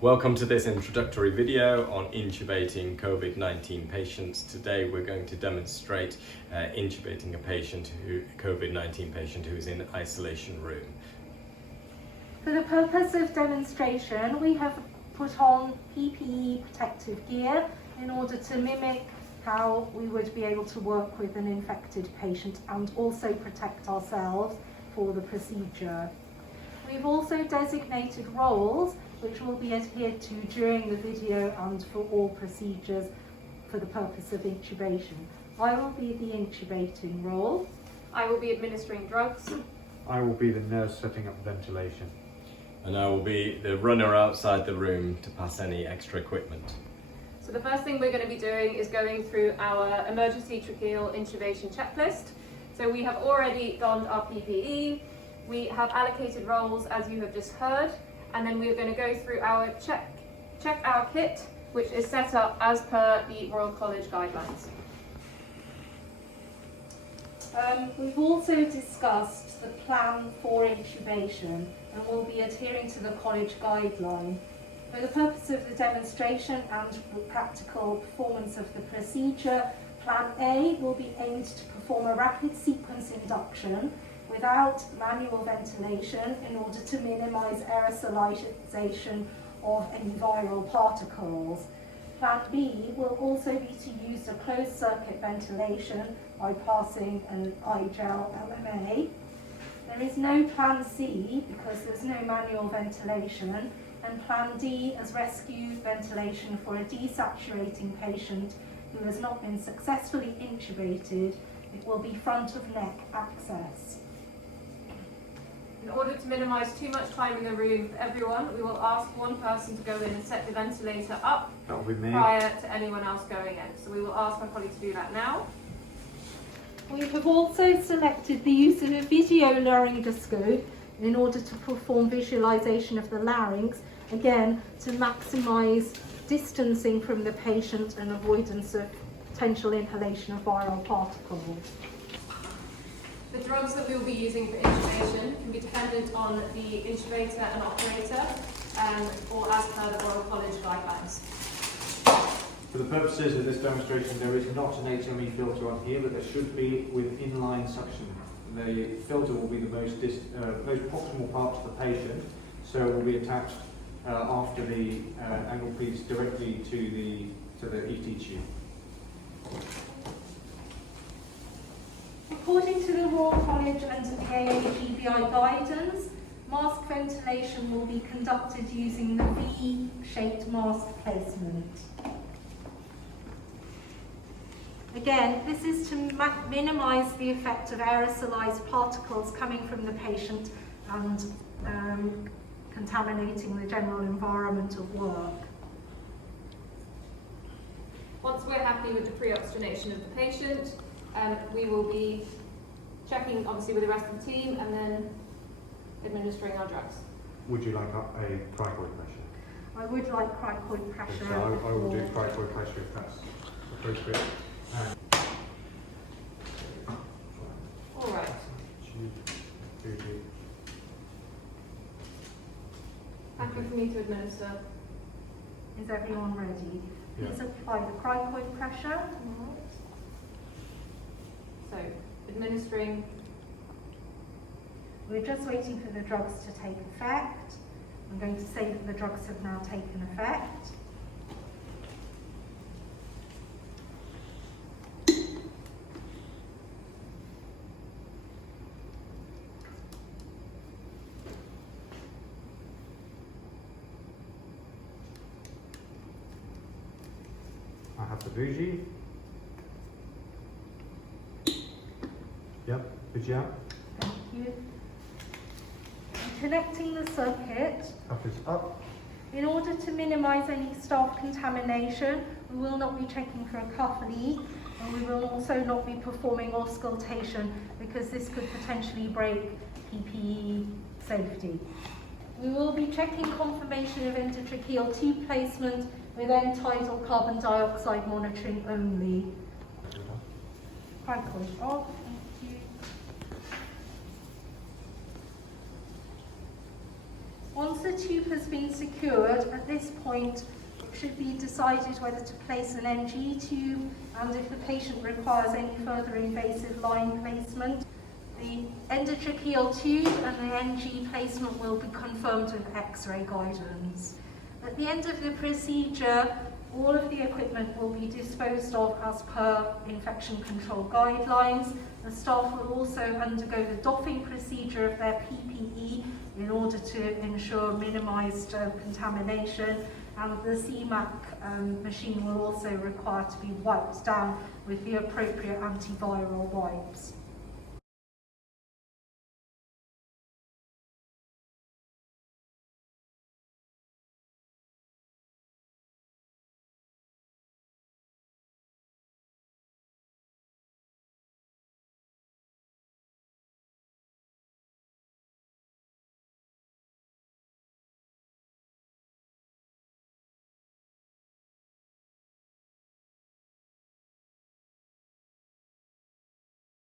Welcome to this introductory video on intubating COVID-19 patients. Today we're going to demonstrate intubating a COVID-19 patient who is in isolation room. For the purpose of demonstration, we have put on PPE protective gear in order to mimic how we would be able to work with an infected patient and also protect ourselves for the procedure. We've also designated roles which will be adhered to during the video and for all procedures for the purpose of intubation. I will be the intubating role. I will be administering drugs. I will be the nurse setting up ventilation. And I will be the runner outside the room to pass any extra equipment. So the first thing we're going to be doing is going through our emergency tracheal intubation checklist. So we have already donned our PPE, we have allocated roles as you have just heard, and then we're going to go through our check our kit, which is set up as per the Royal College guidelines. We've also discussed the plan for intubation and we'll be adhering to the college guideline. For the purpose of the demonstration and practical performance of the procedure, Plan A will be aimed to perform a rapid sequence induction without manual ventilation in order to minimise aerosolization of any viral particles. Plan B will also be to use a closed circuit ventilation by passing an iGel LMA. There is no Plan C because there's no manual ventilation, and Plan D as rescue ventilation for a desaturating patient who has not been successfully intubated. It will be front of neck access. In order to minimise too much time in the room for everyone, we will ask one person to go in and set the ventilator up That will be me. prior to anyone else going in. So we will ask my colleague to do that now. We have also selected the use of a video laryngoscope in order to perform visualisation of the larynx, again to maximise distancing from the patient and avoidance of potential inhalation of viral particles. The drugs that we will be using for intubation can be dependent on the intubator and operator, or as per the Royal College guidelines. For the purposes of this demonstration, there is not an HME filter on here, but there should be with inline suction. The filter will be the most proximal part to the patient, so it will be attached after the angle piece directly to the ET tube. According to the Royal College and the AAGBI guidance, mask ventilation will be conducted using the V-shaped mask placement. Again, this is to minimise the effect of aerosolised particles coming from the patient and contaminating the general environment of work. Once we're happy with the pre-oxygenation of the patient, we will be checking obviously with the rest of the team and then administering our drugs. Would you like a cricoid pressure? I would like cricoid pressure. So I will do cricoid pressure if that's appropriate. All right. Happy for me to administer. Is everyone ready? Yeah. Please apply the cricoid pressure. So, administering. We're just waiting for the drugs to take effect. I'm going to say that the drugs have now taken effect. I have the bougie. Yep, bougie out. Thank you. I'm connecting the circuit. Up is up. In order to minimise any staff contamination, we will not be checking for a cuff leak, and we will also not be performing auscultation because this could potentially break PPE safety. We will be checking confirmation of intertracheal tube placement with end-tidal carbon dioxide monitoring only. Cricoid off, thank you. Once Once the tube has been secured, at this point it should be decided whether to place an NG tube and if the patient requires any further invasive line placement. The endotracheal tube and the NG placement will be confirmed with X-ray guidance. At the end of the procedure, all of the equipment will be disposed of as per infection control guidelines. The staff will also undergo the doffing procedure of their PPE in order to ensure minimised contamination, and the CMAC machine will also require to be wiped down with the appropriate antiviral wipes.